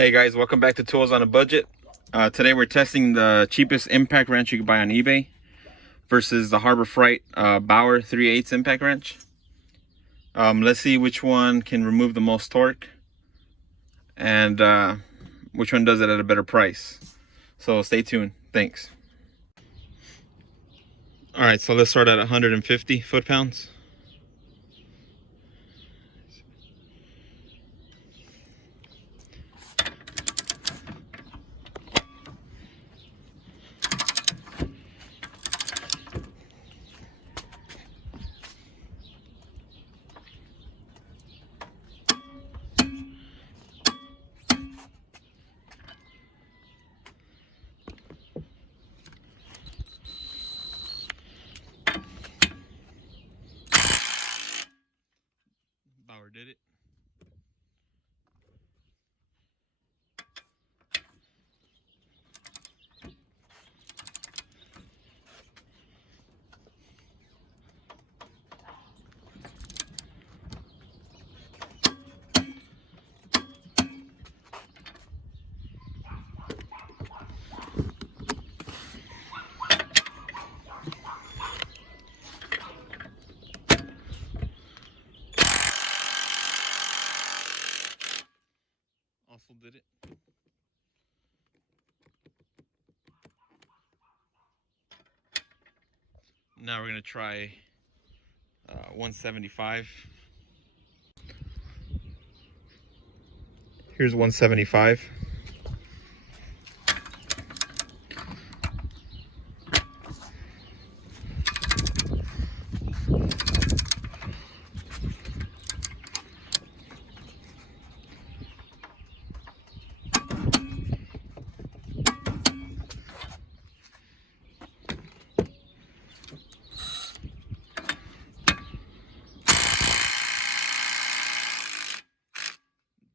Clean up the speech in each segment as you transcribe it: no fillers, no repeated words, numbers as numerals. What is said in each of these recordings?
Hey guys, welcome back to Tools on a Budget. Today we're testing the cheapest impact wrench you can buy on eBay versus the Harbor Freight Bauer 3/8 impact wrench. Let's see which one can remove the most torque and which one does it at a better price. So stay tuned. Thanks. Alright, so let's start at 150 foot-pounds. Bauer did it. Also did it. Now we're gonna try 175. Here's 175.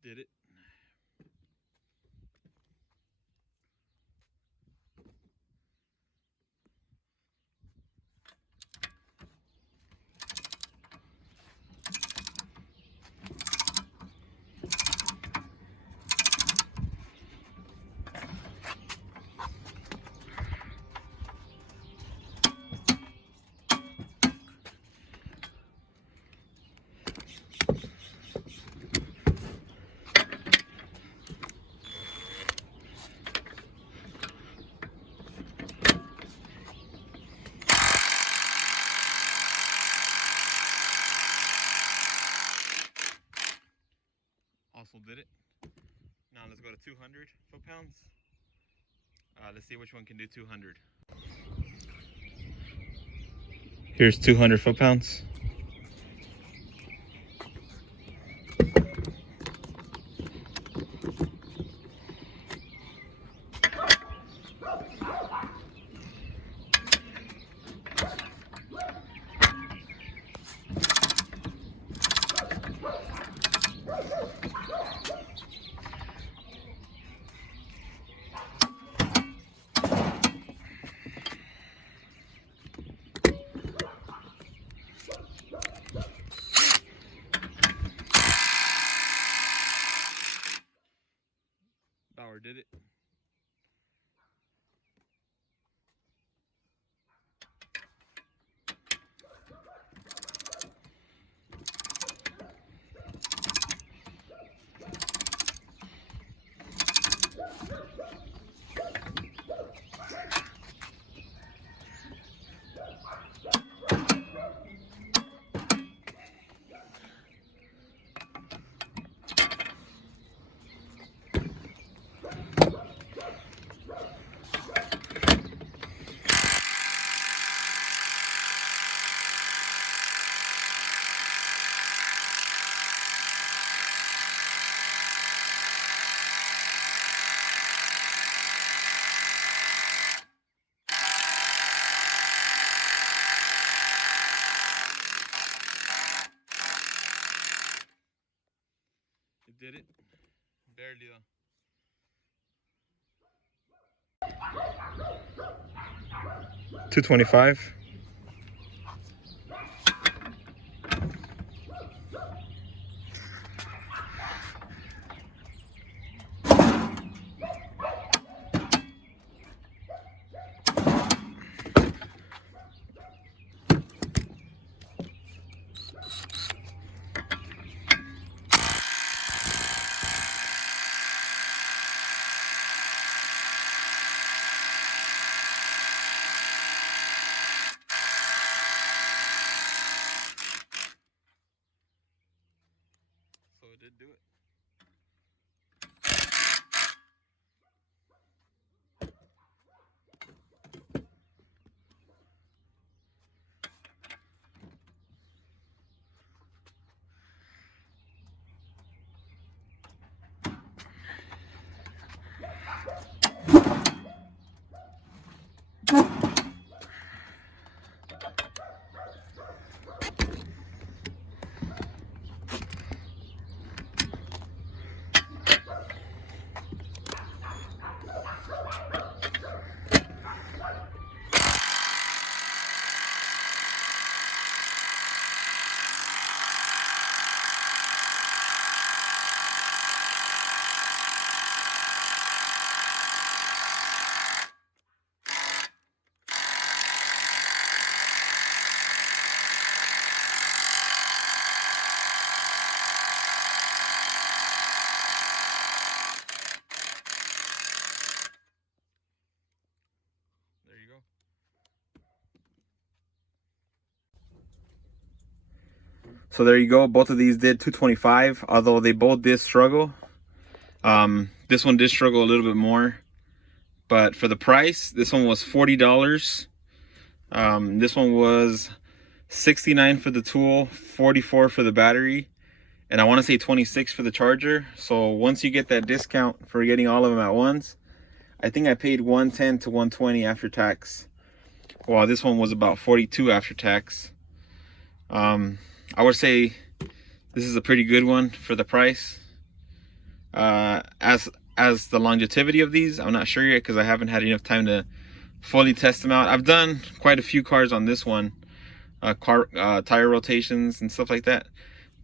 Did it. Also did it. Now let's go to 200 foot-pounds. Let's see which one can do 200. Here's 200 foot-pounds. Bauer did it. It did it. Barely though. $225. So there you go. Both of these did 225, although they both did struggle. This one did struggle a little bit more, but for the price, this one was $40. This one was $69 for the tool, $44 for the battery, and I want to say $26 for the charger. So once you get that discount for getting all of them at once, I think I paid $110 to $120 after tax. Well, this one was about $42 after tax. I would say this is a pretty good one for the price. As the longevity of these, I'm not sure yet because I haven't had enough time to fully test them out. I've done quite a few cars on this one, tire rotations and stuff like that.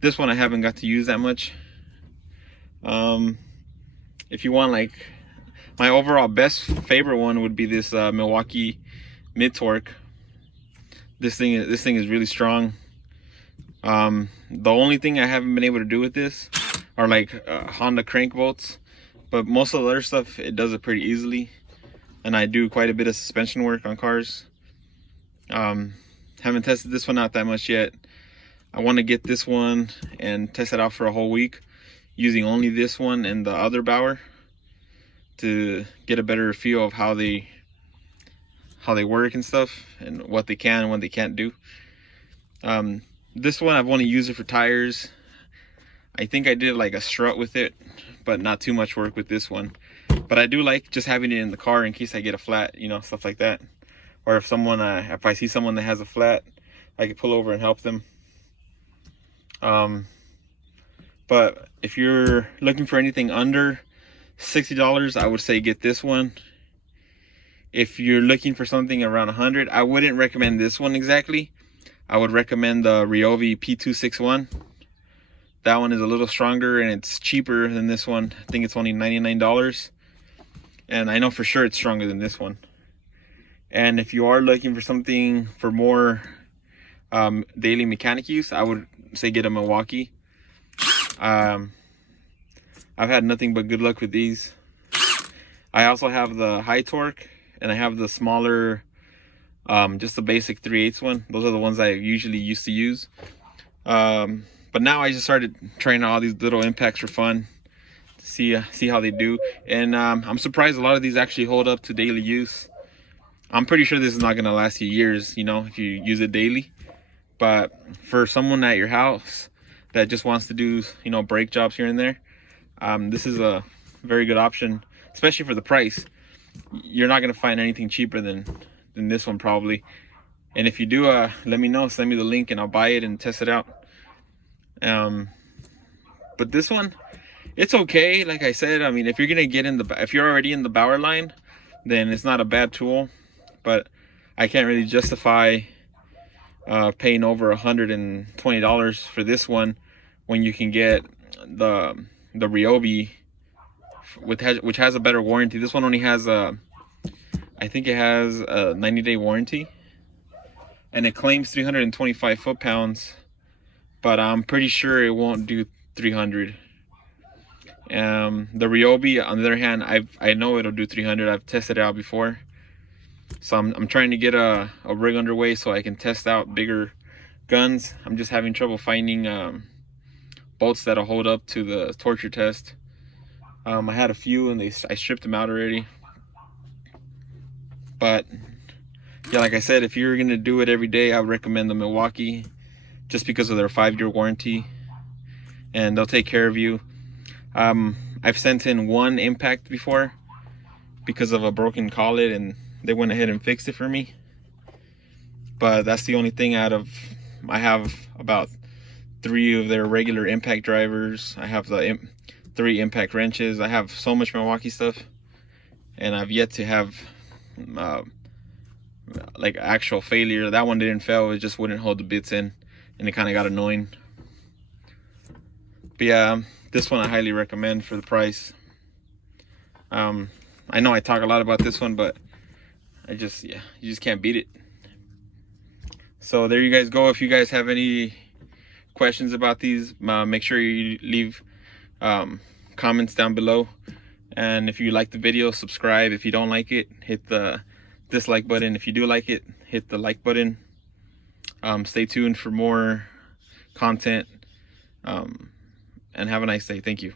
This one I haven't got to use that much. If you want, like, my overall best favorite one would be this Milwaukee mid torque. This thing is really strong. The only thing I haven't been able to do with this are like Honda crank bolts, but most of the other stuff, it does it pretty easily. And I do quite a bit of suspension work on cars. Haven't tested this one out that much yet. I want to get this one and test it out for a whole week using only this one and the other Bauer to get a better feel of how they work and stuff, and what they can and what they can't do. This one I've only used it for tires. I think I did like a strut with it, but not too much work with this one. But I do like just having it in the car in case I get a flat, you know, stuff like that. Or if someone, if I see someone that has a flat, I can pull over and help them. But if you're looking for anything under $60, I would say get this one. If you're looking for something around 100, I wouldn't recommend this one exactly. I would recommend the Ryobi P261. That one is a little stronger and it's cheaper than this one. I think it's only $99. And I know for sure it's stronger than this one. And if you are looking for something for more daily mechanic use, I would say get a Milwaukee. I've had nothing but good luck with these. I also have the high torque, and I have the smaller, just the basic 3/8 one. Those are the ones I usually used to use. But now I just started trying all these little impacts for fun to see how they do. And I'm surprised a lot of these actually hold up to daily use. I'm pretty sure this is not gonna last you years, you know, if you use it daily. But for someone at your house that just wants to do, you know, brake jobs here and there, this is a very good option, especially for the price. You're not gonna find anything cheaper than this one probably. And if you do, let me know, send me the link and I'll buy it and test it out. But this one, it's okay. Like I said, I mean, if you're gonna get in if you're already in the Bauer line, then it's not a bad tool. But I can't really justify paying over $120 for this one when you can get the Ryobi, which has a better warranty. This one only has I think it has a 90-day warranty, and it claims 325 foot-pounds, but I'm pretty sure it won't do 300. The Ryobi, on the other hand, I know it'll do 300. I've tested it out before. So I'm trying to get a rig underway so I can test out bigger guns. I'm just having trouble finding bolts that'll hold up to the torture test. I had a few and I stripped them out already. But yeah, like I said, if you're gonna do it every day, I would recommend the Milwaukee, just because of their 5-year warranty, and they'll take care of you. I've sent in one impact before because of a broken collet, and they went ahead and fixed it for me. But that's the only thing out of, I have about 3 of their regular impact drivers. I have the 3 impact wrenches. I have so much Milwaukee stuff, and I've yet to have like actual failure. That one didn't fail, it just wouldn't hold the bits in, and it kind of got annoying. But yeah, this one I highly recommend for the price. I know I talk a lot about this one, but you just can't beat it. So there you guys go. If you guys have any questions about these, make sure you leave comments down below. And if you like the video, subscribe. If you don't like it, hit the dislike button. If you do like it, hit the like button. Stay tuned for more content. And have a nice day. Thank you.